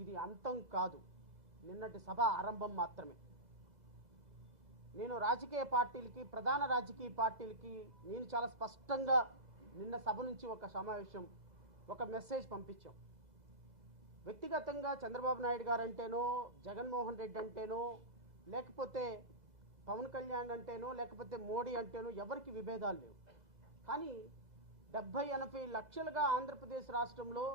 ఇది అంతం కాదు, నిన్నటి సభ ఆరంభం మాత్రమే. నేను రాజకీయ పార్టీలకి, ప్రధాన రాజకీయ పార్టీలకి నేను చాలా స్పష్టంగా నిన్న సభ నుంచి ఒక సమావేశం, ఒక మెసేజ్ పంపించాం. వ్యక్తిగతంగా చంద్రబాబు నాయుడు గారు అంటేనో, జగన్మోహన్ రెడ్డి అంటేనో, లేకపోతే పవన్ కళ్యాణ్ అంటేనో, లేకపోతే మోడీ అంటేనో ఎవరికి విభేదాలు లేవు. కానీ 70-80 లక్షలుగా ఆంధ్రప్రదేశ్ రాష్ట్రంలో,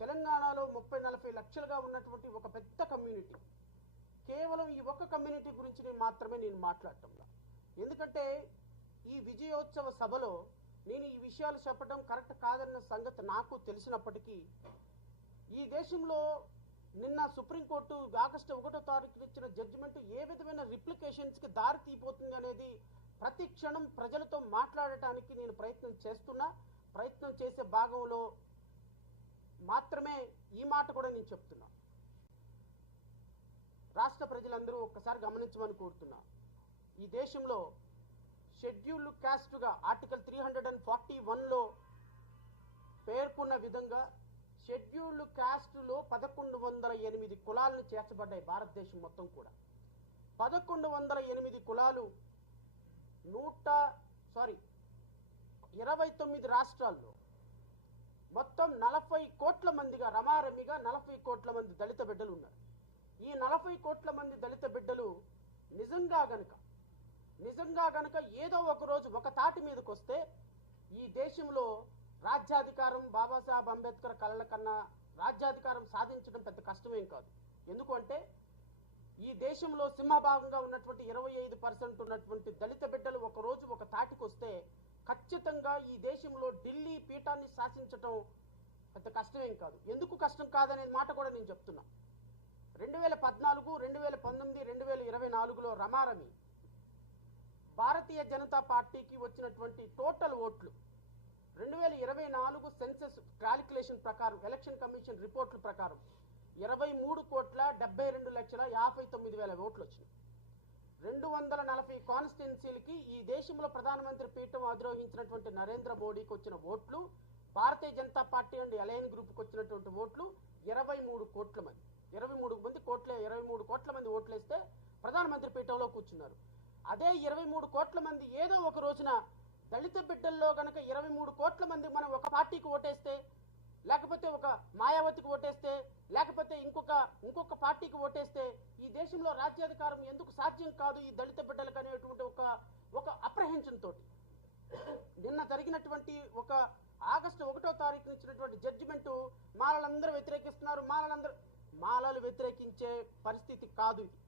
తెలంగాణలో 30-40 లక్షలుగా ఉన్నటువంటి ఒక పెద్ద కమ్యూనిటీ, కేవలం ఈ ఒక్క కమ్యూనిటీ గురించి మాత్రమే నేను మాట్లాడటంలా. ఎందుకంటే ఈ విజయోత్సవ సభలో నేను ఈ విషయాలు చెప్పడం కరెక్ట్ కాదన్న సంగతి నాకు తెలిసినప్పటికీ, ఈ దేశంలో నిన్న సుప్రీంకోర్టు ఆగస్టు 1వ తారీఖున ఇచ్చిన జడ్జిమెంట్ ఏ విధమైన రిప్లికేషన్స్కి దారి తీయబోతుంది అనేది ప్రతి క్షణం ప్రజలతో మాట్లాడటానికి నేను ప్రయత్నం చేసే భాగంలో మాత్రమే ఈ మాట కూడా నేను చెప్తున్నా. రాష్ట్ర ప్రజలందరూ ఒక్కసారి గమనించమని కోరుతున్నా. ఈ దేశంలో షెడ్యూల్డ్ క్యాస్ట్గా ఆర్టికల్ 341లో పేర్కొన్న విధంగా షెడ్యూల్డ్ క్యాస్ట్లో 1108 కులాలను చేర్చబడ్డాయి. భారతదేశం మొత్తం కూడా 1108 కులాలు 29 రాష్ట్రాల్లో మొత్తం 40 కోట్ల మందిగా, రమారమిగా 40 కోట్ల మంది దళిత బిడ్డలు ఉన్నారు. ఈ 40 కోట్ల మంది దళిత బిడ్డలు నిజంగా గనక ఏదో ఒక రోజు ఒక తాటి మీదకి వస్తే ఈ దేశంలో రాజ్యాధికారం, బాబాసాహెబ్ అంబేద్కర్ కలల కన్నా రాజ్యాధికారం సాధించడం పెద్ద కష్టమేం కాదు. ఎందుకంటే ఈ దేశంలో సింహభాగంగా ఉన్నటువంటి 25% ఉన్నటువంటి దళిత బిడ్డలు ఒక రోజు ఒక తాటికి వస్తే ఖచ్చితంగా ఈ దేశంలో ఢిల్లీ పీఠాన్ని శాసించటం పెద్ద కష్టమేం కాదు. ఎందుకు కష్టం కాదనే మాట కూడా నేను చెప్తున్నా. 2014, 2019, 2024లో రమారమి భారతీయ జనతా పార్టీకి వచ్చినటువంటి టోటల్ ఓట్లు 2024 సెన్సస్ క్యాలిక్యులేషన్ ప్రకారం, ఎలక్షన్ కమిషన్ రిపోర్ట్ల ప్రకారం 23,72,59,000 ఓట్లు వచ్చినాయి. 240 కాన్స్టిట్యున్సీలకి ఈ దేశంలో ప్రధానమంత్రి పీఠం అధిరోహించినటువంటి నరేంద్ర మోడీకి వచ్చిన ఓట్లు, భారతీయ జనతా పార్టీ అండ్ అలయన్ గ్రూప్కి వచ్చినటువంటి ఓట్లు 23 కోట్ల మంది. 23 కోట్ల మంది ఓట్లేస్తే ప్రధానమంత్రి పీఠంలో కూర్చున్నారు. అదే 23 కోట్ల మంది ఏదో ఒక రోజున దళిత బిడ్డల్లో గనక 23 కోట్ల మంది మనం ఒక పార్టీకి ఓటేస్తే, లేకపోతే ఒక మాయావతికి ఓటేస్తే, లేకపోతే ఇంకొక పార్టీకి ఓటేస్తే ఈ దేశంలో రాజ్యాధికారం ఎందుకు సాధ్యం కాదు ఈ దళిత బిడ్డలకు అనేటువంటి ఒక అప్రహెన్షన్ తోటి నిన్న జరిగినటువంటి ఒక ఆగస్టు 1వ తారీఖున ఇచ్చినటువంటి జడ్జిమెంట్ మాలలందరూ వ్యతిరేకిస్తున్నారు. మాలలు వ్యతిరేకించే పరిస్థితి కాదు ఇది.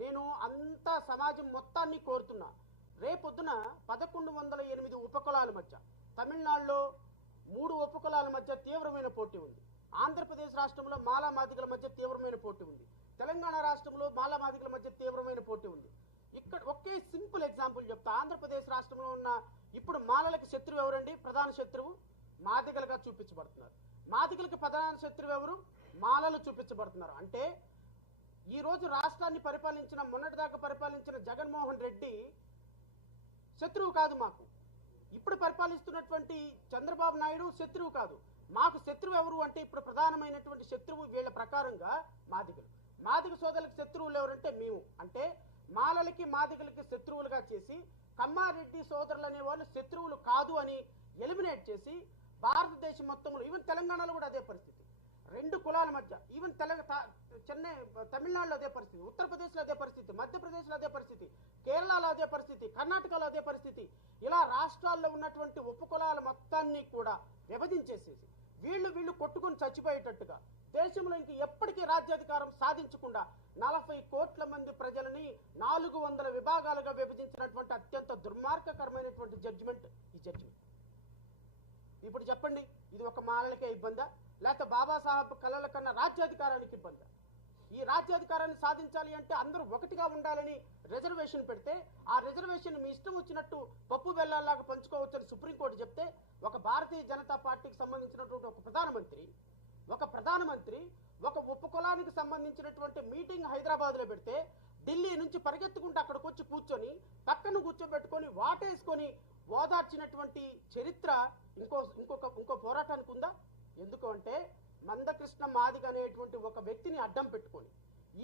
నేను అంతా సమాజం మొత్తాన్ని కోరుతున్నా. రేపొద్దున 1108 ఉపకులాల మధ్య, తమిళనాడులో 3 ఉపకులాల మధ్య తీవ్రమైన పోటీ ఉంది. ఆంధ్రప్రదేశ్ రాష్ట్రంలో మాలా మాదిగల మధ్య తీవ్రమైన పోటీ ఉంది. తెలంగాణ రాష్ట్రంలో మాలా మాదిగల మధ్య తీవ్రమైన పోటీ ఉంది. ఇక్కడ ఒకే సింపుల్ ఎగ్జాంపుల్ చెప్తా. ఆంధ్రప్రదేశ్ రాష్ట్రంలో ఉన్న ఇప్పుడు మాలలకి శత్రువు ఎవరండి? ప్రధాన శత్రువు మాదిగలుగా చూపించబడుతున్నారు. మాదిగలకి ప్రధాన శత్రువు ఎవరు? మాలలు చూపించబడుతున్నారు. అంటే ఈ రోజు రాష్ట్రాన్ని మొన్నటిదాకా పరిపాలించిన జగన్మోహన్ రెడ్డి శత్రువు కాదు మాకు. ఇప్పుడు పరిపాలిస్తున్నటువంటి చంద్రబాబు నాయుడు శత్రువు కాదు. మాకు శత్రువు ఎవరు అంటే ఇప్పుడు ప్రధానమైనటువంటి శత్రువు వీళ్ళ ప్రకారంగా మాదిగలు. మాదిగ సోదరులకు శత్రువులు ఎవరంటే మేము. అంటే మాలలకి మాదిగలకి శత్రువులుగా చేసి కమ్మారెడ్డి సోదరులు అనే వాళ్ళు శత్రువులు కాదు అని ఎలిమినేట్ చేసి భారతదేశం మొత్తంలో, ఈవెన్ తెలంగాణలో కూడా అదే పరిస్థితి. 2 కులాల మధ్య, ఈవెన్ తమిళనాడులో అదే పరిస్థితి, ఉత్తరప్రదేశ్లో అదే పరిస్థితి, మధ్యప్రదేశ్లో అదే పరిస్థితి, కేరళలో అదే పరిస్థితి, కర్ణాటకలో అదే పరిస్థితి. ఇలా రాష్ట్రాల్లో ఉన్నటువంటి ఉపకులాల మొత్తాన్ని కూడా విభజించేసేసి వీళ్ళు కొట్టుకుని చచ్చిపోయేటట్టుగా దేశంలో ఇంక ఎప్పటికీ రాజ్యాధికారం సాధించకుండా 40 కోట్ల మంది ప్రజలని 400 విభాగాలుగా విభజించినటువంటి అత్యంత దుర్మార్గకరమైనటువంటి జడ్జిమెంట్ ఈ జడ్జిమెంట్. ఇప్పుడు చెప్పండి, ఇది ఒక మాలలకే ఇబ్బందా, లేకపోతే బాబాసాహెబ్ కలల కన్నా రాజ్యాధికారానికి ఇబ్బందా? ఈ రాజ్యాధికారాన్ని సాధించాలి అంటే అందరూ ఒకటిగా ఉండాలని రిజర్వేషన్ పెడితే ఆ రిజర్వేషన్ మీ ఇష్టం వచ్చినట్టు పప్పు బెల్లాల్లాగా పంచుకోవచ్చని సుప్రీంకోర్టు చెప్తే, ఒక భారతీయ జనతా పార్టీకి సంబంధించినటువంటి ఒక ప్రధానమంత్రి ఒక ఉపకులానికి సంబంధించినటువంటి మీటింగ్ హైదరాబాద్లో పెడితే ఢిల్లీ నుంచి పరిగెత్తుకుంటూ అక్కడికి వచ్చి కూర్చొని పక్కన కూర్చోబెట్టుకొని వాటేసుకొని ఓదార్చినటువంటి చరిత్ర ఇంకో పోరాటానికి ఉందా? ఎందుకు అంటే మందకృష్ణ మాదిగ అనేటువంటి ఒక వ్యక్తిని అడ్డం పెట్టుకొని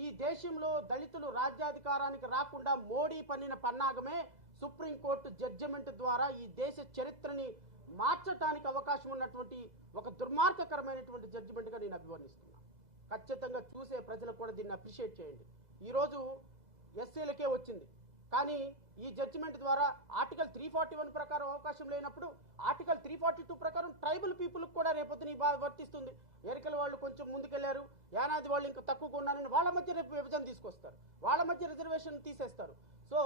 ఈ దేశంలో దళితులు రాజ్యాధికారానికి రాకుండా మోడీ పన్నిన పన్నాగమే సుప్రీంకోర్టు జడ్జిమెంట్ ద్వారా ఈ దేశ చరిత్రని మార్చడానికి అవకాశం ఉన్నటువంటి ఒక దుర్మార్గకరమైనటువంటి జడ్జిమెంట్ గా నేను అభివర్ణిస్తున్నాను. ఖచ్చితంగా చూసే ప్రజలకు కూడా దీన్ని అప్రిషియేట్ చేయండి. ఈరోజు ఎస్సీలకే వచ్చింది, కానీ ఈ జడ్జిమెంట్ ద్వారా ఆర్టికల్ 341 ప్రకారం అవకాశం లేనప్పుడు ఆర్టికల్ 342 ప్రకారం ట్రైబల్ పీపుల్ కూడా రేపొద్దున వర్తిస్తుంది. ఎరికల వాళ్ళు కొంచెం ముందుకెళ్లారు, యానాది వాళ్ళు ఇంకా తక్కువగా ఉన్నారని వాళ్ళ మధ్య రేపు విభజన తీసుకొస్తారు, వాళ్ళ మధ్య రిజర్వేషన్ తీసేస్తారు. సో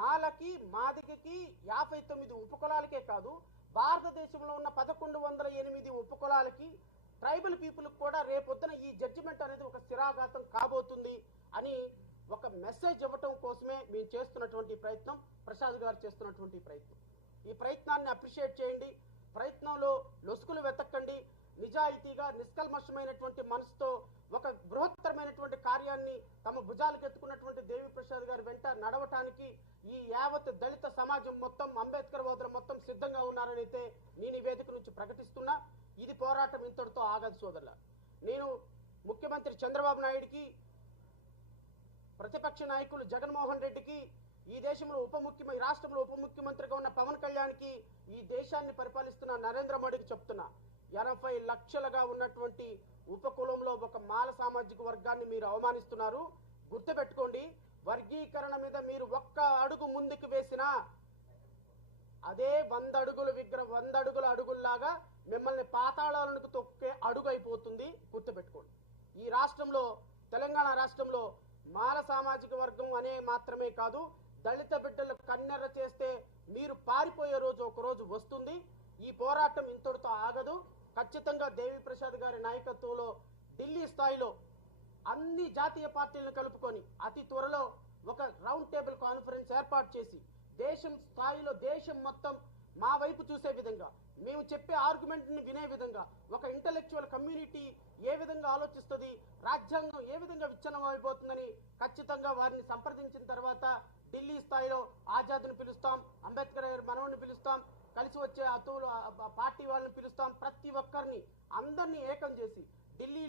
మాలకి మాదిగకి 59 ఉపకులాలకే కాదు, భారతదేశంలో ఉన్న 1108 ఉపకులాలకి ట్రైబల్ పీపుల్ కూడా రేపొద్దున ఈ జడ్జిమెంట్ అనేది ఒక స్థిరాఘాతం కాబోతుంది అని ఒక మెసేజ్ ఇవ్వటం కోసమే మేము చేస్తున్నటువంటి ప్రయత్నం, ప్రసాద్ గారు చేస్తున్నటువంటి ప్రయత్నం. ఈ ప్రయత్నాన్ని అప్రిషియేట్ చేయండి, ప్రయత్నంలో లొసుకులు వెతకండి. నిజాయితీగా నిష్కల్మషమైనటువంటి మనసుతో ఒక బృహత్తరమైనటువంటి కార్యాన్ని తమ భుజాలకు ఎత్తుకున్నటువంటి దేవి ప్రసాద్ గారి వెంట నడవటానికి ఈ యావత్ దళిత సమాజం మొత్తం, అంబేద్కర్ వాదులు మొత్తం సిద్ధంగా ఉన్నారని అయితే నేను ఈ వేదిక నుంచి ప్రకటిస్తున్నా. ఇది పోరాటం ఇంతటితో ఆగదు సోదరుల. నేను ముఖ్యమంత్రి చంద్రబాబు నాయుడికి, ప్రతిపక్ష నాయకులు జగన్మోహన్ రెడ్డికి, ఈ దేశంలో రాష్ట్రంలో ఉప ముఖ్యమంత్రిగా ఉన్న పవన్ కళ్యాణ్కి, ఈ దేశాన్ని పరిపాలిస్తున్న నరేంద్ర మోడీకి చెప్తున్నా, 80 లక్షలుగా ఉన్నటువంటి ఉపకులంలో ఒక మాల సామాజిక వర్గాన్ని మీరు అవమానిస్తున్నారు. గుర్తుపెట్టుకోండి, వర్గీకరణ మీద మీరు ఒక్క అడుగు ముందుకు వేసినా అదే 100 అడుగుల అడుగుల్లాగా మిమ్మల్ని పాతాళాలకు తొక్కే అడుగు అయిపోతుంది. గుర్తుపెట్టుకోండి. ఈ రాష్ట్రంలో, తెలంగాణ రాష్ట్రంలో మాల సామాజిక వర్గం అనే మాత్రమే కాదు, దళిత బిడ్డలు కన్నెర్ర చేస్తే మీరు పారిపోయే రోజు ఒక రోజు వస్తుంది. ఈ పోరాటం ఇంతటితో ఆగదు. ఖచ్చితంగా దేవి ప్రసాద్ గారి నాయకత్వంలో ఢిల్లీ స్థాయిలో అన్ని జాతీయ పార్టీలను కలుపుకొని అతి త్వరలో ఒక రౌండ్ టేబుల్ కాన్ఫరెన్స్ ఏర్పాటు చేసి దేశం స్థాయిలో దేశం మొత్తం మా వైపు చూసే విధంగా, మేము చెప్పే ఆర్గ్యుమెంట్ ని వినే విధంగా, ఒక ఇంటలెక్చువల్ కమ్యూనిటీ ఏ విధంగా ఆలోచిస్తుంది, రాజ్యాంగం ఏ విధంగా విచ్ఛిన్నం అయిపోతుందని ఖచ్చితంగా వారిని సంప్రదించిన తర్వాత ఢిల్లీ స్థాయిలో ఆజాద్ని పిలుస్తాం, అంబేద్కర్ మనవడిని పిలుస్తాం, కలిసి వచ్చే అతువులు పార్టీ వాళ్ళని పిలుస్తాం. ప్రతి ఒక్కరిని అందరినీ ఏకం చేసి ఢిల్లీ